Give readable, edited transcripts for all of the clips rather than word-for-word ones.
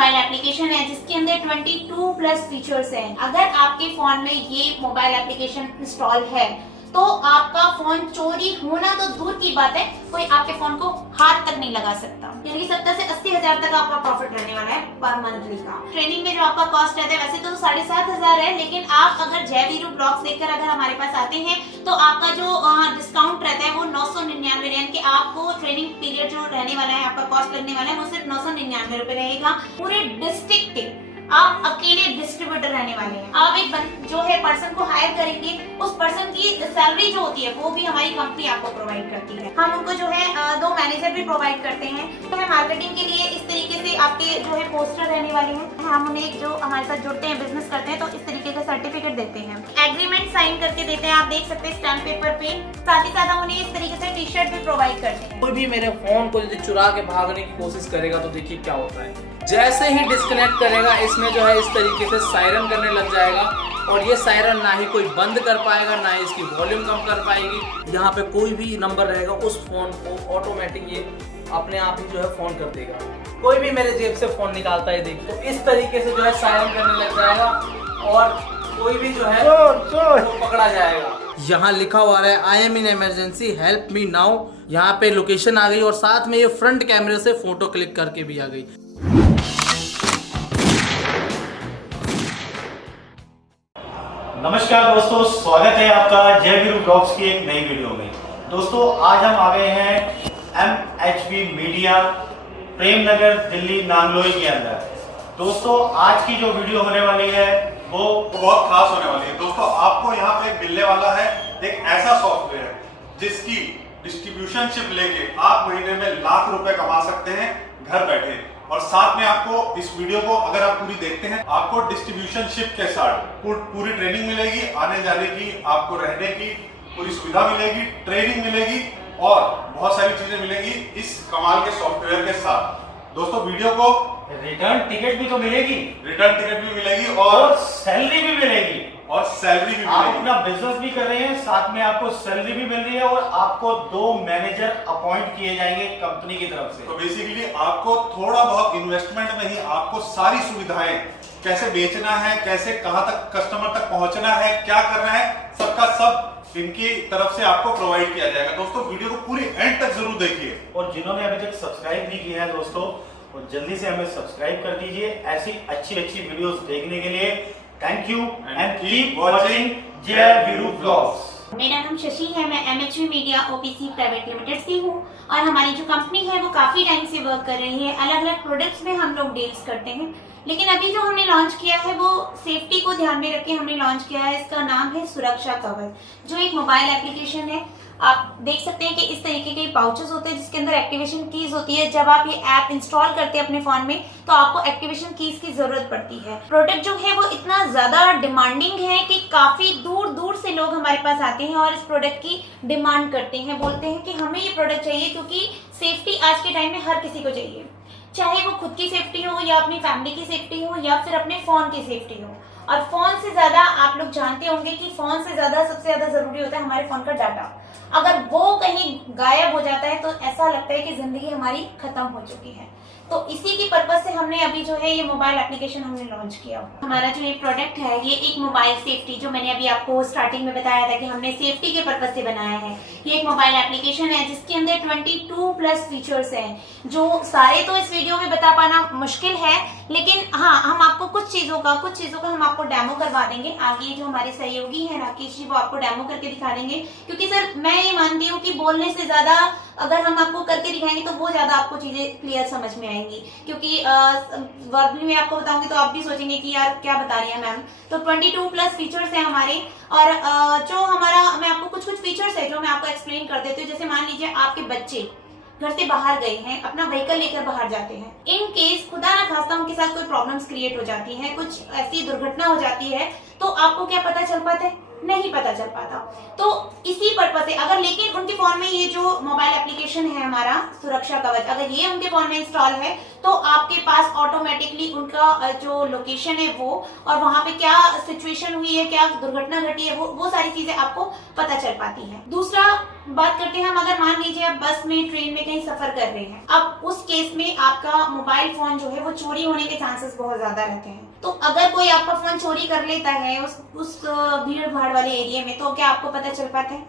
Mobile application है जिसके अंदर 22 प्लस फीचर्स हैं। अगर आपके फोन में ये मोबाइल एप्लीकेशन इंस्टॉल है तो आपका फोन चोरी होना तो दूर की बात है, कोई आपके फोन को हाथ तक नहीं लगा सकता। यानी 70 से 80 हजार तक आपका प्रॉफिट रहने वाला है पर मंथली का। ट्रेनिंग में जो आपका कॉस्ट रहता है वैसे तो 7,500 है, लेकिन आप अगर जय वीरू ब्लॉग्स देखकर अगर हमारे पास आते हैं तो आपका जो डिस्काउंट रहता है वो 999, यानी कि आपको ट्रेनिंग पीरियड जो रहने वाला है, आपका कॉस्ट लगने वाला है वो सिर्फ 999 रुपए रहेगा। पूरे डिस्ट्रिक्ट के आप अकेले डिस्ट्रीब्यूटर रहने वाले हैं। आप एक जो है पर्सन को हायर करेंगे, उस पर्सन की सैलरी जो होती है वो भी हमारी कंपनी आपको प्रोवाइड करती है। हम उनको जो है 2 मैनेजर भी प्रोवाइड करते हैं। तो है मार्केटिंग के लिए इस तरीके से आपके जो है पोस्टर रहने वाले हैं। हम उन्हें जो हमारे साथ जुड़ते हैं, बिजनेस करते हैं, तो इस तरीके का सर्टिफिकेट देते हैं, एग्रीमेंट साइन करके देते हैं। आप देख सकते हैं स्टैम्प पेपर पे। साथ ही साथ हम उन्हें इस तरीके से टी शर्ट भी प्रोवाइड करते हैं। कोई भी मेरे फोन को यदि चुरा के भागने की कोशिश करेगा तो देखिए क्या होता है। जैसे ही डिस्कनेक्ट करेगा इसमें जो है इस तरीके से सायरन करने लग जाएगा, और ये सायरन ना ही कोई बंद कर पाएगा ना ही इसकी वॉल्यूम कम कर पाएगी। यहाँ पे कोई भी नंबर रहेगा उस फोन को ऑटोमेटिक ये अपने आप ही जो है फोन कर देगा। कोई भी मेरे जेब से फोन निकालता है देख तो इस तरीके से जो है सायरन करने लग जाएगा और कोई भी जो है वो पकड़ा जाएगा। यहाँ लिखा हुआ है I am in emergency help me now. यहाँ पे लोकेशन आ गई और साथ में ये फ्रंट कैमरे से फोटो क्लिक करके भी आ गई। नमस्कार दोस्तों, स्वागत है आपका जय वीरू ब्लॉग्स की एक नई वीडियो में। दोस्तों आज हम आ गए हैं MHB मीडिया प्रेमनगर दिल्ली नांगलोई के अंदर। दोस्तों आज की जो वीडियो होने वाली है वो बहुत खास होने वाली है। दोस्तों आपको यहाँ पे मिलने वाला है एक ऐसा सॉफ्टवेयर जिसकी डिस्ट्रीब्यूशनशिप लेके आप महीने में लाख रुपए कमा सकते हैं घर बैठे। और साथ में आपको इस वीडियो को अगर आप पूरी देखते हैं आपको डिस्ट्रीब्यूशनशिप के साथ पूरी ट्रेनिंग मिलेगी, आने जाने की, आपको रहने की पूरी सुविधा मिलेगी, ट्रेनिंग मिलेगी और बहुत सारी चीजें मिलेगी इस कमाल के सॉफ्टवेयर के साथ। दोस्तों वीडियो को रिटर्न टिकट भी तो मिलेगी, रिटर्न टिकट भी मिलेगी और सैलरी भी मिलेगी। और सैलरी भी आप मिलेगी। अपना बिजनेस भी कर रहे हैं, साथ में आपको सैलरी भी मिल रही है और आपको 2 मैनेजर अपॉइंट किए जाएंगे कंपनी की तरफ से। तो बेसिकली आपको थोड़ा बहुत इन्वेस्टमेंट में ही आपको सारी सुविधाएं, कैसे बेचना है, कैसे कहां तक कस्टमर तक पहुंचना है, क्या करना है, सबका सब इनकी तरफ से आपको प्रोवाइड किया जाएगा। दोस्तों वीडियो को पूरी एंड तक जरूर देखिए। और जिन्होंने अभी तक सब्सक्राइब नहीं किया है दोस्तों, और जल्दी से हमें सब्सक्राइब कर दीजिए ऐसी अच्छी वीडियोस देखने के लिए। Thank you and keep watching जय वीरू ब्लॉग्स। मेरा नाम शशि है, मैं MHB media OPC private limited से हूँ और हमारी जो कंपनी है वो काफी टाइम से वर्क कर रही है। अलग अलग प्रोडक्ट्स में हम लोग डील्स करते हैं, लेकिन अभी जो हमने लॉन्च किया है वो सेफ्टी को ध्यान में रख के हमने लॉन्च किया है। इसका नाम है सुरक्षा कवर, जो एक मोबाइल एप्लीकेशन है। आप देख सकते हैं कि इस तरीके के पाउचेस होते हैं जिसके अंदर एक्टिवेशन कीज होती है। जब आप ये ऐप इंस्टॉल करते हैं अपने फोन में तो आपको एक्टिवेशन कीज की जरूरत पड़ती है। प्रोडक्ट जो है वो इतना ज्यादा डिमांडिंग है कि काफी दूर दूर से लोग हमारे पास आते हैं और इस प्रोडक्ट की डिमांड करते हैं, बोलते हैं कि हमें ये प्रोडक्ट चाहिए, क्योंकि सेफ्टी आज के टाइम में हर किसी को चाहिए, चाहे वो खुद की सेफ्टी हो या अपनी फैमिली की सेफ्टी हो या फिर अपने फोन की सेफ्टी हो। और फोन से ज्यादा आप लोग जानते होंगे कि फोन से ज्यादा सबसे ज्यादा जरूरी होता है हमारे फोन का डाटा। अगर वो कहीं गायब हो जाता है तो ऐसा लगता है कि जिंदगी हमारी खत्म हो चुकी है। तो इसी की पर्पज से हमने अभी जो है ये मोबाइल एप्लीकेशन हमने लॉन्च किया। हमारा जो ये प्रोडक्ट है ये एक मोबाइल सेफ्टी, जो मैंने अभी आपको स्टार्टिंग में बताया था कि हमने सेफ्टी के पर्पज से बनाया है। ये एक मोबाइल एप्लीकेशन है जिसके अंदर 22 प्लस फीचर्स हैं, जो सारे तो इस वीडियो में बता पाना मुश्किल है, लेकिन हाँ हम आपको कुछ चीजों का हम आपको डेमो करवा देंगे। आगे जो हमारे सहयोगी हैं राकेश जी, वो आपको डेमो करके दिखा देंगे। क्योंकि सर मैं ये मानती हूँ कि बोलने से ज्यादा अगर हम आपको करके दिखाएंगे तो वो ज्यादा आपको चीजें क्लियर समझ में आएंगी। क्योंकि वर्बली में आपको बताऊंगी तो आप भी सोचेंगे कि यार क्या बता रही है मैम। तो 22 प्लस फीचर्स हैं हमारे, और जो हमारा मैं आपको कुछ फीचर्स है जो मैं आपको एक्सप्लेन कर देती हूँ। जैसे मान लीजिए आपके बच्चे घर से बाहर गए हैं, अपना व्हीकल लेकर बाहर जाते हैं, इन केस खुदा ना खास्ता उनके साथ कोई प्रॉब्लम्स क्रिएट हो जाती है, कुछ ऐसी दुर्घटना हो जाती है, तो आपको क्या पता चल पाता है? नहीं पता चल पाता। तो इसी पर्पज से अगर लेकिन उनके फोन में ये जो मोबाइल एप्लीकेशन है हमारा सुरक्षा कवच, अगर ये उनके फोन में इंस्टॉल है तो आपके पास ऑटोमेटिकली उनका जो लोकेशन है वो और वहां पे क्या सिचुएशन हुई है, क्या दुर्घटना घटी है, वो सारी चीजें आपको पता चल पाती है। दूसरा बात करते हैं हम, अगर मान लीजिए आप बस में, ट्रेन में कहीं सफर कर रहे हैं, अब उस केस में आपका मोबाइल फोन जो है वो चोरी होने के चांसेस बहुत ज्यादा रहते हैं। तो अगर कोई आपका फोन चोरी कर लेता है उस भीड़ भाड़ वाले एरिया में, तो क्या आपको पता चल पाता है?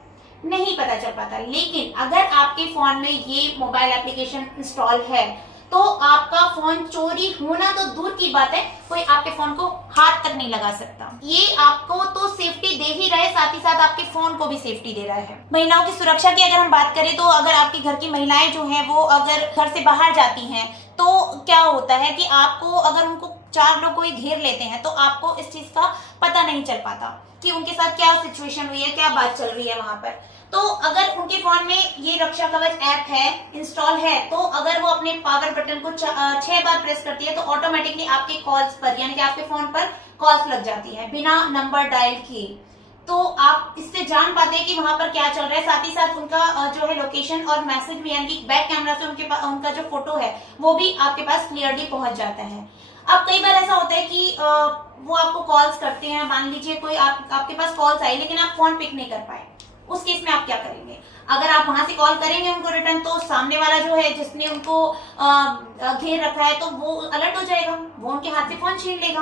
नहीं पता चल पाता। लेकिन अगर आपके फोन में ये मोबाइल एप्लीकेशन इंस्टॉल है तो आपका फोन चोरी होना तो दूर की बात है, कोई आपके फोन को हाथ तक नहीं लगा सकता। ये आपको तो सेफ्टी दे ही रहा है, साथ ही साथ आपके फोन को भी सेफ्टी दे रहा है। महिलाओं की सुरक्षा की अगर हम बात करें तो अगर आपके घर की महिलाएं जो हैं वो अगर घर से बाहर जाती हैं तो क्या होता है कि आपको अगर उनको 4 लोग कोई घेर लेते हैं तो आपको इस चीज का पता नहीं चल पाता कि उनके साथ क्या सिचुएशन हुई है, क्या बात चल रही है वहां पर। तो अगर उनके फोन में ये रक्षा कवच ऐप है, इंस्टॉल है, तो अगर वो अपने पावर बटन को 6 बार प्रेस करती है तो ऑटोमेटिकली आपके कॉल्स पर यानी कि आपके फोन पर कॉल्स लग जाती है बिना नंबर डायल किए। तो आप इससे जान पाते हैं कि वहां पर क्या चल रहा है। साथ ही साथ उनका जो है लोकेशन और मैसेज भी यानी कि बैक कैमरा से उनका जो फोटो है वो भी आपके पास क्लियरली पहुंच जाता है। अब कई बार ऐसा होता है कि वो आपको कॉल्स करते हैं, मान लीजिए कोई आपके पास कॉल्स आई लेकिन आप फोन पिक नहीं कर पाए, उस केस में आप क्या करेंगे? अगर आप वहां से कॉल करेंगे उनको रिटर्न तो सामने वाला जो है जिसने उनको घेर रखा है तो वो अलर्ट हो जाएगा, वो उनके हाथ से फोन छीन लेगा।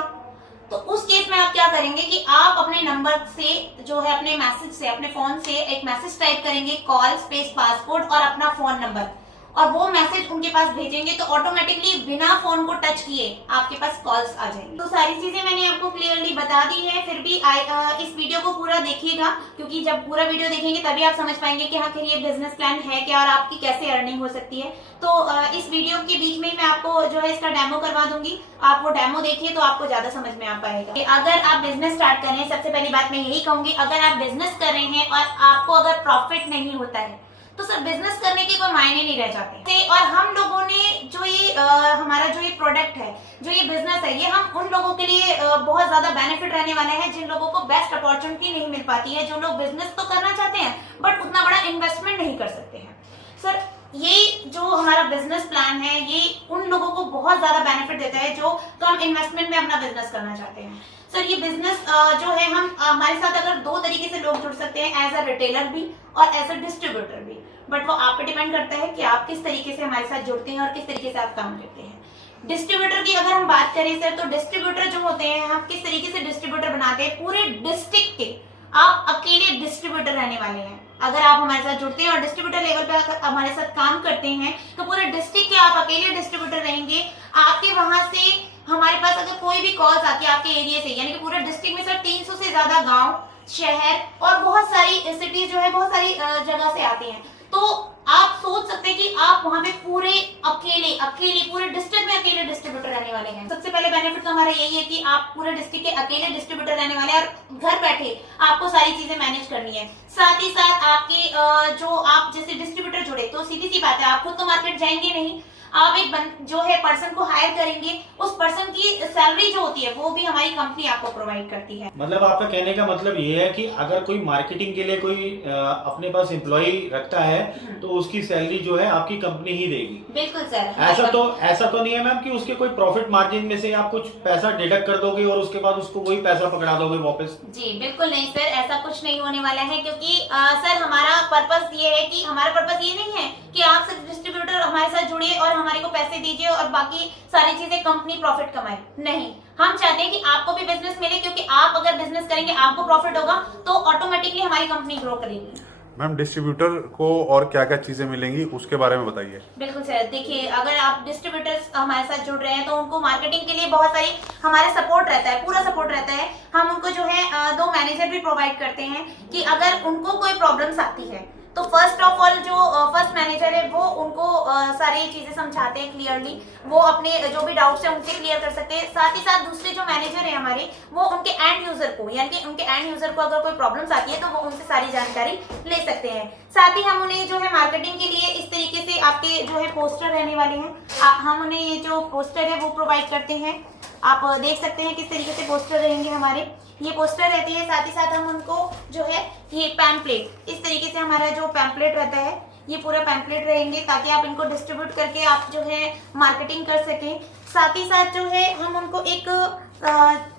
तो उस केस में आप क्या करेंगे कि आप अपने नंबर से जो है अपने मैसेज से अपने फोन से एक मैसेज टाइप करेंगे, कॉल स्पेस पासपोर्ट और अपना फोन नंबर, और वो मैसेज उनके पास भेजेंगे तो ऑटोमेटिकली बिना फोन को टच किए आपके पास कॉल्स आ जाएंगी। तो सारी चीजें मैंने आपको क्लियरली बता दी है, फिर भी इस वीडियो को पूरा देखिएगा क्योंकि जब पूरा वीडियो देखेंगे तभी आप समझ पाएंगे कि आखिर ये बिजनेस प्लान है क्या और आपकी कैसे अर्निंग हो सकती है। तो इस वीडियो के बीच में मैं आपको जो है इसका डेमो करवा दूंगी, आप वो डेमो देखिए तो आपको ज्यादा समझ में आ पाएगा। अगर आप बिजनेस स्टार्ट कर रहे हैं, सबसे पहली बात मैं यही कहूंगी, अगर आप बिजनेस कर रहे हैं और आपको अगर प्रॉफिट नहीं होता है तो सर बिजनेस करने के कोई मायने नहीं रह जाते। और हम लोगों ने जो ये हमारा जो ये प्रोडक्ट है, जो ये बिजनेस है, ये हम उन लोगों के लिए बहुत ज्यादा बेनिफिट रहने वाला है जिन लोगों को बेस्ट अपॉर्चुनिटी नहीं मिल पाती है, जो लोग बिजनेस तो करना चाहते हैं बट उतना बड़ा इन्वेस्टमेंट नहीं कर सकते हैं। सर ये जो हमारा बिजनेस प्लान है ये उन लोगों को बहुत ज्यादा बेनिफिट देता है जो कम इन्वेस्टमेंट में अपना बिजनेस करना चाहते हैं। सर ये बिजनेस जो है हम हमारे साथ अगर 2 तरीके से लोग जुड़ सकते हैं, एज अ रिटेलर भी और एज अ डिस्ट्रीब्यूटर भी, बट वो आप पे डिपेंड करता है कि आप किस तरीके से हमारे साथ जुड़ते हैं और किस तरीके से आप काम करते हैं। डिस्ट्रीब्यूटर की अगर हम बात करें सर तो डिस्ट्रीब्यूटर जो होते हैं, हम किस तरीके से डिस्ट्रीब्यूटर बनाते हैं, पूरे डिस्ट्रिक्ट के आप अकेले डिस्ट्रीब्यूटर रहने वाले हैं। अगर आप हमारे साथ जुड़ते हैं और डिस्ट्रीब्यूटर लेवल पे हमारे साथ काम करते हैं तो पूरे डिस्ट्रिक्ट के आप अकेले डिस्ट्रीब्यूटर रहेंगे। आपके वहां से हमारे पास अगर कोई भी कॉल्स आती है आपके एरिया से, यानी कि पूरे डिस्ट्रिक्ट में सर 300 से ज्यादा गांव, शहर और बहुत सारी सिटीज जो है बहुत सारी जगह से आती हैं, तो आप सोच सकते हैं कि आप वहां पे पूरे अकेले पूरे डिस्ट्रिक्ट में अकेले डिस्ट्रीब्यूटर रहने वाले हैं। सबसे पहले बेनिफिट तो हमारा यही है कि आप पूरे डिस्ट्रिक्ट के अकेले डिस्ट्रीब्यूटर रहने वाले हैं और घर बैठे आपको सारी चीजें मैनेज करनी है। साथ ही साथ आपके जो आप जैसे डिस्ट्रीब्यूटर जुड़े तो सीधी सी बात है, आप खुद तो मार्केट जाएंगे नहीं, आप एक जो है पर्सन को हायर करेंगे, उस पर्सन की सैलरी जो होती है वो भी हमारी कंपनी आपको प्रोवाइड करती है। मतलब आपका कहने का मतलब ये है कि अगर कोई मार्केटिंग के लिए कोई अपने पास एम्प्लॉय रखता है तो उसकी सैलरी जो है आपकी कंपनी ही देगी। बिल्कुल सर। ऐसा तो नहीं है मैम कि उसके कोई प्रॉफिट मार्जिन में से आप कुछ पैसा डिडक्ट कर दोगे और उसके बाद उसको वही पैसा पकड़ा दोगे वापस? जी बिल्कुल नहीं सर, ऐसा कुछ नहीं होने वाला है क्योंकि सर हमारा पर्पस ये है कि हमारा पर्पस ये नहीं है कि आप सिर्फ डिस्ट्रीब्यूटर हमारे साथ जुड़िए और हमारे को पैसे दीजिए और बाकी सारी चीजें कंपनी प्रॉफिट कमाए। नहीं, हम चाहते हैं कि आपको भी बिजनेस मिले क्योंकि आप अगर बिजनेस करेंगे आपको प्रॉफिट होगा तो ऑटोमेटिकली हमारी कंपनी ग्रो करेगी। मैम डिस्ट्रीब्यूटर को और क्या क्या चीजें मिलेंगी उसके बारे में बताइए। बिल्कुल सर, देखिए अगर आप डिस्ट्रीब्यूटर्स हमारे साथ जुड़ रहे हैं तो उनको मार्केटिंग के लिए बहुत सारी हमारा सपोर्ट रहता है, पूरा सपोर्ट रहता है। हम उनको जो है 2 मैनेजर भी प्रोवाइड करते हैं कि अगर उनको कोई प्रॉब्लम्स आती है तो फर्स्ट ऑफ ऑल जो फर्स्ट मैनेजर है वो उनको सारी चीजें समझाते हैं क्लियरली, वो अपने जो भी डाउट्स हैं उनसे क्लियर कर सकते हैं। साथ ही साथ दूसरे जो मैनेजर है हमारे वो उनके एंड यूजर को यानी कि उनके एंड यूजर को अगर कोई प्रॉब्लम्स आती है तो वो उनसे सारी जानकारी ले सकते हैं। साथ ही हम उन्हें जो है मार्केटिंग के लिए इस तरीके से आपके जो है पोस्टर रहने वाले हैं, हम उन्हें ये जो पोस्टर है वो प्रोवाइड करते हैं। आप देख सकते हैं किस तरीके से पोस्टर रहेंगे हमारे। ये पोस्टर रहते हैं, साथ ही साथ हम उनको जो है ये पैम्पलेट, इस तरीके से हमारा जो पैम्पलेट रहता है ये पूरा पैम्पलेट रहेंगे ताकि आप इनको डिस्ट्रीब्यूट करके आप जो है मार्केटिंग कर सकें। साथ ही साथ जो है हम उनको एक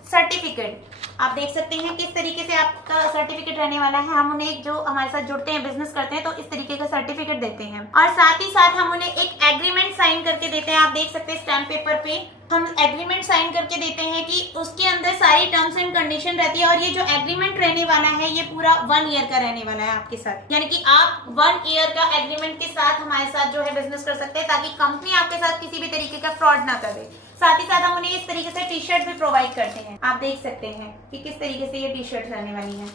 सर्टिफिकेट, आप देख सकते हैं किस तरीके से आपका सर्टिफिकेट रहने वाला है। हम उन्हें जो हमारे साथ जुड़ते हैं, बिजनेस करते हैं, तो इस तरीके का सर्टिफिकेट देते हैं। और साथ ही साथ हम उन्हें एक एग्रीमेंट साइन करके देते हैं। आप देख सकते हैं स्टैम्प पेपर पे हम एग्रीमेंट साइन करके देते हैं कि उसके अंदर सारी टर्म्स एंड कंडीशन रहती है। और ये जो एग्रीमेंट रहने वाला है ये पूरा 1 ईयर का रहने वाला है आपके साथ, यानी कि आप 1 ईयर का एग्रीमेंट के साथ हमारे साथ जो है बिजनेस कर सकते हैं ताकि कंपनी आपके साथ किसी भी तरीके का फ्रॉड ना करे। साथ ही साथ हम उन्हें इस तरीके से टी शर्ट भी प्रोवाइड करते हैं। आप देख सकते हैं कि किस तरीके से ये टी शर्ट रहने वाली है।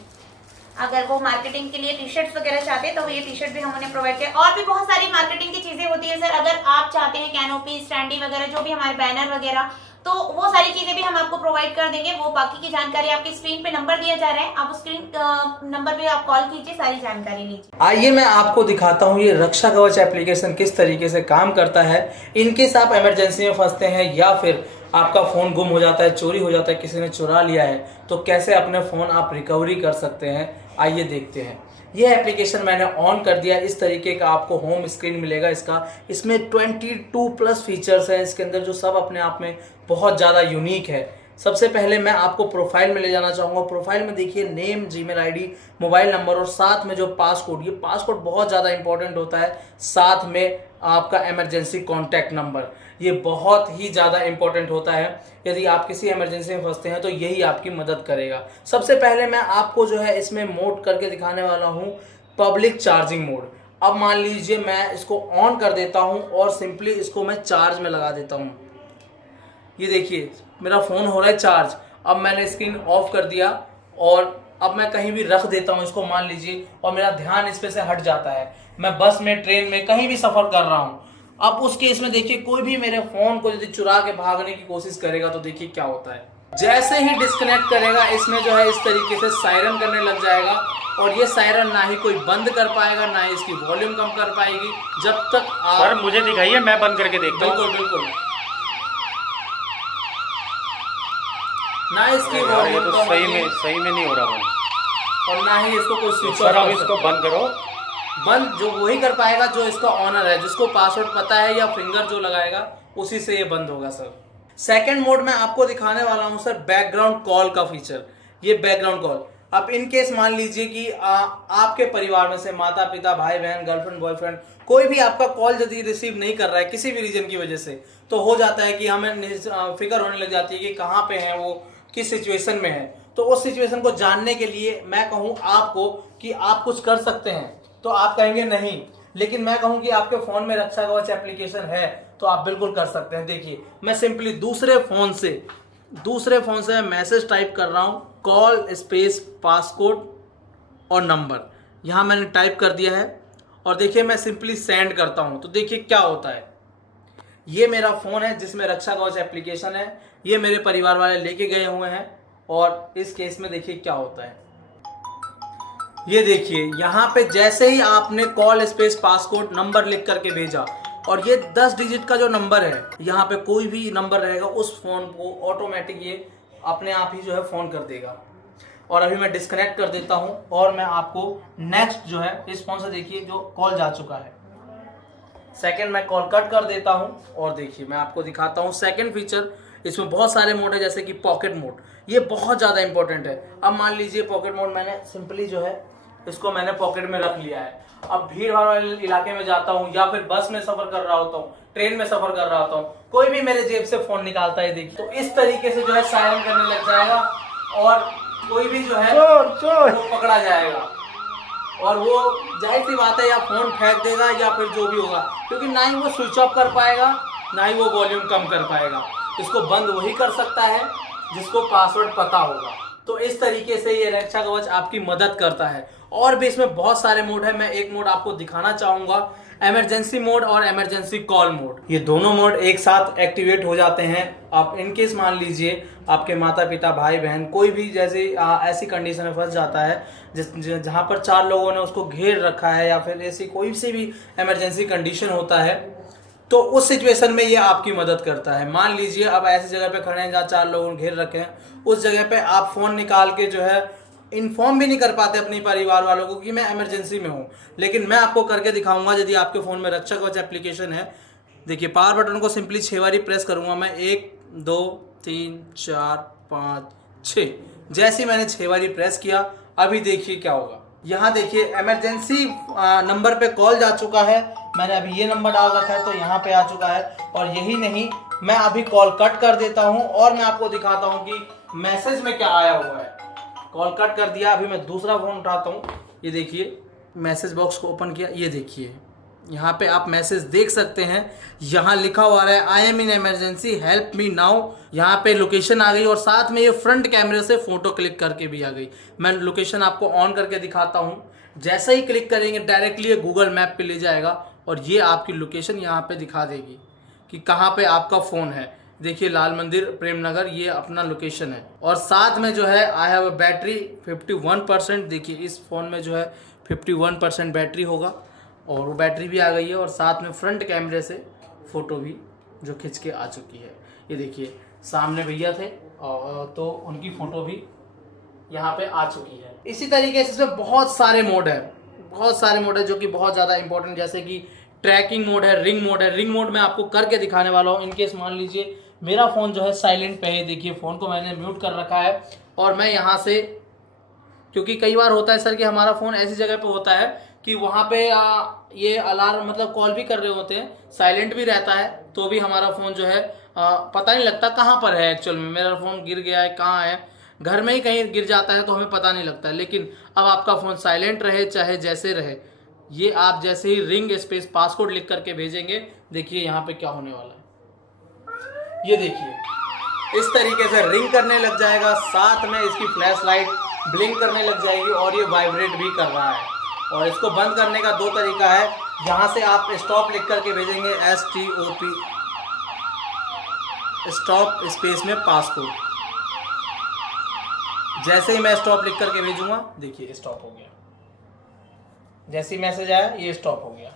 अगर वो मार्केटिंग के लिए टी शर्ट्स वगैरह चाहते हैं तो ये टी शर्ट भी हम उन्हें प्रोवाइड करें। और भी बहुत सारी मार्केटिंग की चीजें होती है सर, अगर आप चाहते हैं कैनोपी, स्टैंडी वगैरह, जो भी हमारे बैनर वगैरह, तो वो सारी चीजें भी हम आपको प्रोवाइड कर देंगे। वो बाकी की जानकारी आपकी स्क्रीन पे नंबर दिया जा रहा है, आप उस स्क्रीन नंबर पे आप कॉल कीजिए, सारी जानकारी लीजिए। आइए मैं आपको दिखाता हूँ ये रक्षा कवच एप्लीकेशन किस तरीके से काम करता है। इनकेस आप इमरजेंसी में फंसते हैं या फिर आपका फ़ोन गुम हो जाता है, चोरी हो जाता है, किसी ने चुरा लिया है, तो कैसे अपने फ़ोन आप रिकवरी कर सकते हैं, आइए देखते हैं। ये एप्लीकेशन मैंने ऑन कर दिया। इस तरीके का आपको होम स्क्रीन मिलेगा इसका। इसमें 22+ फीचर्स हैं इसके अंदर, जो सब अपने आप में बहुत ज़्यादा यूनिक है। सबसे पहले मैं आपको प्रोफाइल में ले जाना चाहूँगा। प्रोफाइल में देखिए name, Gmail ID, mobile number और साथ में जो पासकोड, ये पासकोड बहुत ज़्यादा इंपॉर्टेंट होता है। साथ में आपका इमरजेंसी कॉन्टैक्ट नंबर, ये बहुत ही ज़्यादा इंपॉर्टेंट होता है। यदि आप किसी इमरजेंसी में फंसते हैं तो यही आपकी मदद करेगा। सबसे पहले मैं आपको जो है इसमें मोड करके दिखाने वाला हूँ, पब्लिक चार्जिंग मोड। अब मान लीजिए मैं इसको ऑन कर देता हूँ और सिंपली इसको मैं चार्ज में लगा देता हूँ। ये देखिए मेरा फ़ोन हो रहा है चार्ज। अब मैंने स्क्रीन ऑफ कर दिया और अब मैं कहीं भी रख देता हूँ इसको मान लीजिए, और मेरा ध्यान इस पे से हट जाता है। मैं बस में, ट्रेन में, कहीं भी सफ़र कर रहा हूँ। अब उस केस में देखिए कोई भी मेरे फ़ोन को यदि चुरा के भागने की कोशिश करेगा तो देखिए क्या होता है। जैसे ही डिस्कनेक्ट करेगा इसमें जो है इस तरीके से सायरन करने लग जाएगा, और ये सायरन ना ही कोई बंद कर पाएगा, ना ही इसकी वॉल्यूम कम कर पाएगी जब तक आप। सर मुझे दिखाइए, मैं बंद करके देखता हूँ। बिल्कुल बिल्कुल। ना इसकी यार, ये वॉल्यूम तो सही में नहीं हो रहा बंद। और ना ही इसको कोई स्विच सर ऑफ अब कर इसको सकते। बंद करो। बंद जो वही कर पाएगा जो इसका ऑनर है, जिसको पासवर्ड पता है या फिंगर जो लगाएगा उसी से ये बंद होगा सर। सेकंड मोड में आपको दिखाने वाला हूँ सर, बैकग्राउंड कॉल का फीचर। ये बैकग्राउंड कॉल, अब इन केस मान लीजिए कि आपके परिवार में से माता पिता, भाई बहन, गर्लफ्रेंड, बॉयफ्रेंड, कोई भी आपका कॉल यदि रिसीव नहीं कर रहा है किसी भी रीजन की वजह से, तो हो जाता है कि हमें फिक्र होने लग जाती है कि कहाँ पे है वो, किस सिचुएशन में है। तो उस सिचुएशन को जानने के लिए मैं कहूँ आपको कि आप कुछ कर सकते हैं, तो आप कहेंगे नहीं, लेकिन मैं कहूँ कि आपके फ़ोन में रक्षा कवच एप्लीकेशन है तो आप बिल्कुल कर सकते हैं। देखिए मैं सिंपली दूसरे फ़ोन से मैं मैसेज टाइप कर रहा हूँ, कॉल स्पेस पासकोड और नंबर, यहाँ मैंने टाइप कर दिया है। और देखिए मैं सिंपली सेंड करता हूँ तो देखिए क्या होता है। ये मेरा फ़ोन है जिसमें रक्षा कवच एप्लीकेशन है, ये मेरे परिवार वाले लेके गए हुए हैं। और इस केस में देखिए क्या होता है। ये देखिए यहाँ पे जैसे ही आपने कॉल स्पेस पासकोड नंबर लिख करके भेजा, और ये 10 डिजिट का जो नंबर है, यहाँ पे कोई भी नंबर रहेगा उस फ़ोन को ऑटोमेटिक ये अपने आप ही जो है फ़ोन कर देगा। और अभी मैं डिस्कनेक्ट कर देता हूँ और मैं आपको नेक्स्ट जो है इस फ़ोन से देखिए जो कॉल जा चुका है। सेकंड मैं कॉल कट कर देता हूँ और देखिए मैं आपको दिखाता हूँ सेकंड फीचर। इसमें बहुत सारे मोड है, जैसे कि पॉकेट मोड, ये बहुत ज़्यादा इंपॉर्टेंट है। अब मान लीजिए पॉकेट मोड मैंने सिंपली जो है इसको मैंने पॉकेट में रख लिया है। अब भीड़ भाड़ वाले इलाके में जाता हूँ या फिर बस में सफ़र कर रहा होता हूँ, ट्रेन में सफ़र कर रहा होता हूँ, कोई भी मेरे जेब से फ़ोन निकालता है देखिए, तो इस तरीके से जो है सायरन करने लग जाएगा और कोई भी जो है वो पकड़ा जाएगा। और वो जाहिर सी बात है या फ़ोन फेंक देगा या फिर जो भी होगा, क्योंकि ना ही वो स्विच ऑफ कर पाएगा ना ही वो वॉल्यूम कम कर पाएगा। इसको बंद वही कर सकता है जिसको पासवर्ड पता होगा। तो इस तरीके से ये रक्षा कवच आपकी मदद करता है। और भी इसमें बहुत सारे मोड है, मैं एक मोड आपको दिखाना चाहूँगा, इमरजेंसी मोड और इमरजेंसी कॉल मोड। ये दोनों मोड एक साथ एक्टिवेट हो जाते हैं। आप इनकेस मान लीजिए आपके माता पिता, भाई बहन, कोई भी जैसे ऐसी कंडीशन में फंस जाता है जहाँ पर 4 लोगों ने उसको घेर रखा है या फिर ऐसी कोई सी भी इमरजेंसी कंडीशन होता है, तो उस सिचुएशन में ये आपकी मदद करता है। मान लीजिए अब ऐसी जगह पे खड़े हैं जहाँ 4 लोगों ने घेर रखे हैं, उस जगह पे आप फ़ोन निकाल के जो है इन्फॉर्म भी नहीं कर पाते अपने परिवार वालों को कि मैं इमरजेंसी में हूँ, लेकिन मैं आपको करके दिखाऊंगा। यदि आपके फ़ोन में रक्षा कवच एप्लीकेशन है, देखिए पावर बटन को सिंपली 6 बारी प्रेस करूँगा मैं, 1 2 3 4 5 6। जैसे मैंने 6 बारी प्रेस किया, अभी देखिए क्या होगा। यहाँ देखिए इमरजेंसी नंबर पे कॉल जा चुका है, मैंने अभी ये नंबर डाल रखा है तो यहाँ पे आ चुका है। और यही नहीं, मैं अभी कॉल कट कर देता हूँ और मैं आपको दिखाता हूँ कि मैसेज में क्या आया हुआ है। कॉल कट कर दिया, अभी मैं दूसरा फ़ोन उठाता हूँ, ये देखिए मैसेज बॉक्स को ओपन किया, ये देखिए यहाँ पे आप मैसेज देख सकते हैं। यहाँ लिखा हुआ है I am in emergency help me now. यहाँ पे लोकेशन आ गई और साथ में ये फ्रंट कैमरे से फ़ोटो क्लिक करके भी आ गई। मैं लोकेशन आपको ऑन करके दिखाता हूँ। जैसे ही क्लिक करेंगे डायरेक्टली ये गूगल मैप पे ले जाएगा और ये आपकी लोकेशन यहाँ पे दिखा देगी कि कहाँ पे आपका फ़ोन है। देखिए लाल मंदिर प्रेम नगर, ये अपना लोकेशन है। और साथ में जो है आई हैव अ बैटरी 51%। देखिए इस फ़ोन में जो है 51% बैटरी होगा और वो बैटरी भी आ गई है और साथ में फ्रंट कैमरे से फ़ोटो भी जो खिंच के आ चुकी है। ये देखिए सामने भैया थे और तो उनकी फ़ोटो भी यहाँ पे आ चुकी है। इसी तरीके से इसमें बहुत सारे मोड है जो कि बहुत ज़्यादा इंपॉर्टेंट, जैसे कि ट्रैकिंग मोड है, रिंग मोड है। रिंग मोड में आपको करके दिखाने वाला हूँ। इनकेस मान लीजिए मेरा फ़ोन जो है साइलेंट पे है, देखिए फ़ोन को मैंने म्यूट कर रखा है और मैं यहाँ से, क्योंकि कई बार होता है सर कि हमारा फ़ोन ऐसी जगह पे होता है कि वहाँ पे ये अलार्म मतलब कॉल भी कर रहे होते हैं, साइलेंट भी रहता है, तो भी हमारा फ़ोन जो है पता नहीं लगता कहाँ पर है। एक्चुअल में मेरा फ़ोन गिर गया है, कहाँ है, घर में ही कहीं गिर जाता है तो हमें पता नहीं लगता है। लेकिन अब आपका फ़ोन साइलेंट रहे चाहे जैसे रहे, ये आप जैसे ही रिंग स्पेस पासकोड लिख करके भेजेंगे, देखिए यहाँ पे क्या होने वाला है। ये देखिए इस तरीके से रिंग करने लग जाएगा, साथ में इसकी फ्लैश लाइट ब्लिंक करने लग जाएगी और ये वाइब्रेट भी कर रहा है। और इसको बंद करने का 2 तरीका है। यहाँ से आप स्टॉप लिख करके भेजेंगे, STOP स्टॉप स्पेस में पासकोड। जैसे ही मैं स्टॉप लिख करके भेजूंगा, देखिए स्टॉप हो गया। जैसे ही मैसेज आया ये स्टॉप हो गया।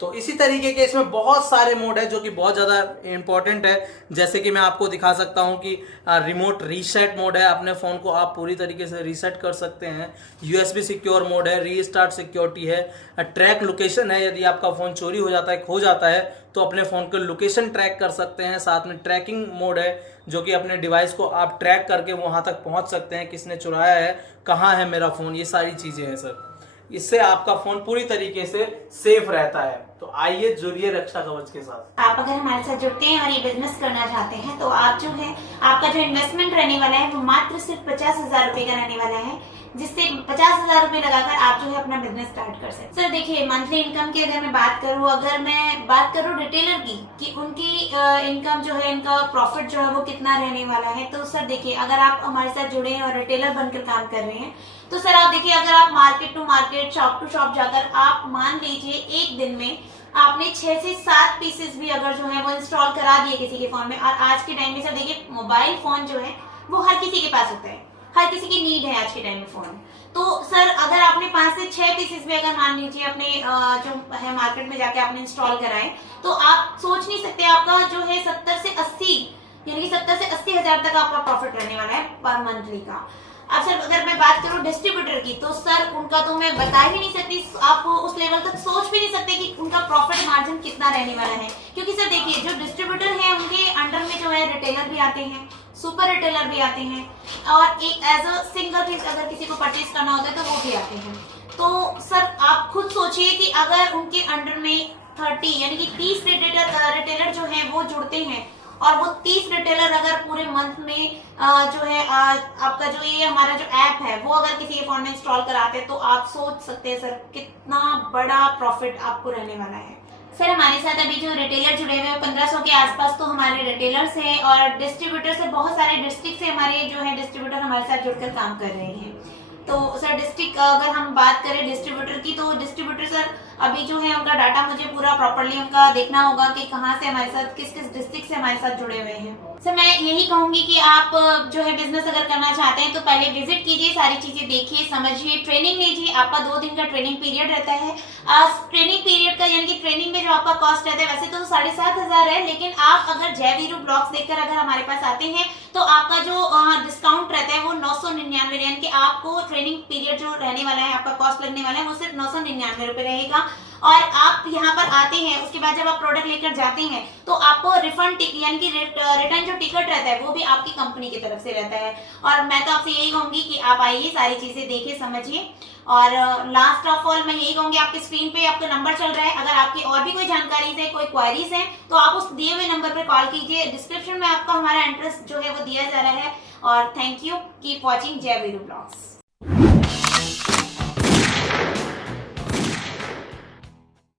तो इसी तरीके के इसमें बहुत सारे मोड है जो कि बहुत ज़्यादा इंपॉर्टेंट है। जैसे कि मैं आपको दिखा सकता हूं कि रिमोट रीसेट मोड है, अपने फ़ोन को आप पूरी तरीके से रीसेट कर सकते हैं। USB सिक्योर मोड है, रीस्टार्ट सिक्योरिटी है, ट्रैक लोकेशन है। यदि आपका फ़ोन चोरी हो जाता है, खो जाता है, तो अपने फ़ोन को लोकेशन ट्रैक कर सकते हैं। साथ में ट्रैकिंग मोड है जो कि अपने डिवाइस को आप ट्रैक करके वहाँ तक पहुँच सकते हैं, किसने चुराया है, कहाँ है मेरा फ़ोन, ये सारी चीज़ें हैं सर। इससे आपका फोन पूरी तरीके से सेफ रहता है। तो आइए जुड़िए रक्षा कवच के साथ। आप अगर हमारे साथ जुड़ते हैं और ये बिजनेस करना चाहते हैं तो आप जो है आपका जो इन्वेस्टमेंट रहने वाला है वो मात्र सिर्फ 50,000 रुपए का रहने वाला है, जिससे 50,000 रुपए लगाकर आप जो है अपना बिजनेस स्टार्ट कर सकते हैं। सर देखिए मंथली इनकम की अगर मैं बात करूँ, अगर मैं बात करूँ रिटेलर की कि उनकी इनकम जो है, इनका प्रॉफिट जो है वो कितना रहने वाला है, तो सर देखिए अगर आप हमारे साथ जुड़े हैं और रिटेलर बनकर काम कर रहे हैं तो सर आप देखिए अगर आप market to market, shop to shop जाकर आप मान लीजिए एक दिन में आपने 6 से 7 पीसेस भी अगर जो है वो इंस्टॉल करा दिए किसी के फोन में, और आज के टाइम में सर देखिए मोबाइल फोन जो है वो हर किसी के पास होता है, हर किसी की नीड है आज के टाइम में फोन। तो सर अगर आपने 5 से 6 पीसेस भी अगर मान लीजिए अपने जो है मार्केट में जाके आपने इंस्टॉल कराए, तो आप सोच नहीं सकते आपका जो है 70 से 80 यानी कि 70 से 80 हजार तक आपका प्रॉफिट रहने वाला है पर मंथली का। अब सर अगर मैं बात करूं डिस्ट्रीब्यूटर की, तो सर उनका तो मैं बता ही नहीं सकती, आप उस लेवल तक सोच भी नहीं सकते कि उनका प्रॉफिट मार्जिन कितना रहने वाला है। क्योंकि सर देखिए जो डिस्ट्रीब्यूटर है उनके अंडर में जो है रिटेलर भी आते हैं, सुपर रिटेलर भी आते हैं, और एक एज अ सिंगल पीस अगर किसी को परचेज करना होता है तो वो भी आते हैं। तो सर आप खुद सोचिए कि अगर उनके अंडर में 30 यानी कि 30 रिटेलर जो है वो जुड़ते हैं और वो 30 रिटेलर अगर पूरे मंथ में जो है आपका जो ये हमारा जो ऐप है वो अगर किसी के फोन में इंस्टॉल कराते हैं, तो आप सोच सकते हैं सर कितना बड़ा प्रॉफिट आपको रहने वाला है। सर हमारे साथ अभी जो रिटेलर जुड़े हुए हैं 1500 के आसपास तो हमारे रिटेलर्स हैं, और डिस्ट्रीब्यूटर से बहुत सारे डिस्ट्रिक्ट से हमारे जो है डिस्ट्रीब्यूटर हमारे साथ जुड़कर काम कर रहे हैं। तो सर डिस्ट्रिक्ट अगर हम बात करें डिस्ट्रीब्यूटर की, तो डिस्ट्रीब्यूटर सर अभी जो है उनका डाटा मुझे पूरा प्रॉपर्ली उनका देखना होगा कि कहाँ से हमारे साथ किस किस डिस्ट्रिक्ट से हमारे साथ जुड़े हुए हैं। सर मैं यही कहूंगी कि आप जो है बिजनेस अगर करना चाहते हैं तो पहले विजिट कीजिए, सारी चीजें देखिए, समझिए, ट्रेनिंग लीजिए। आपका 2 दिन का ट्रेनिंग पीरियड रहता है। ट्रेनिंग पीरियड का यानी कि ट्रेनिंग में जो आपका कॉस्ट रहता है वैसे तो 7,500 है, लेकिन आप अगर जय वीरू ब्लॉग्स देखकर अगर हमारे पास आते हैं तो आपका जो डिस्काउंट रहता है वो 999, यानी कि आपको ट्रेनिंग पीरियड जो रहने वाला है, आपका कॉस्ट लगने वाला है वो सिर्फ 999 रुपए रहेगा। और आप यहाँ पर आते हैं, उसके बाद जब आप प्रोडक्ट लेकर जाते हैं तो आपको रिफंड यानी कि रिटर्न जो टिकट रहता है वो भी आपकी कंपनी की तरफ से रहता है। और मैं तो आपसे यही कहूंगी कि आप आइए, सारी चीजें देखिए, समझिए। और लास्ट ऑफ ऑल मैं यही कहूंगी, आपके स्क्रीन पे आपका नंबर चल रहा है, अगर आपकी और भी कोई जानकारी है, कोई क्वारीज है तो आप उस दिए हुए नंबर पर कॉल कीजिए। डिस्क्रिप्शन में आपका हमारा एड्रेस जो है वो दिया जा रहा है। और थैंक यू, कीप वॉचिंग जय वीरू ब्लॉग्स।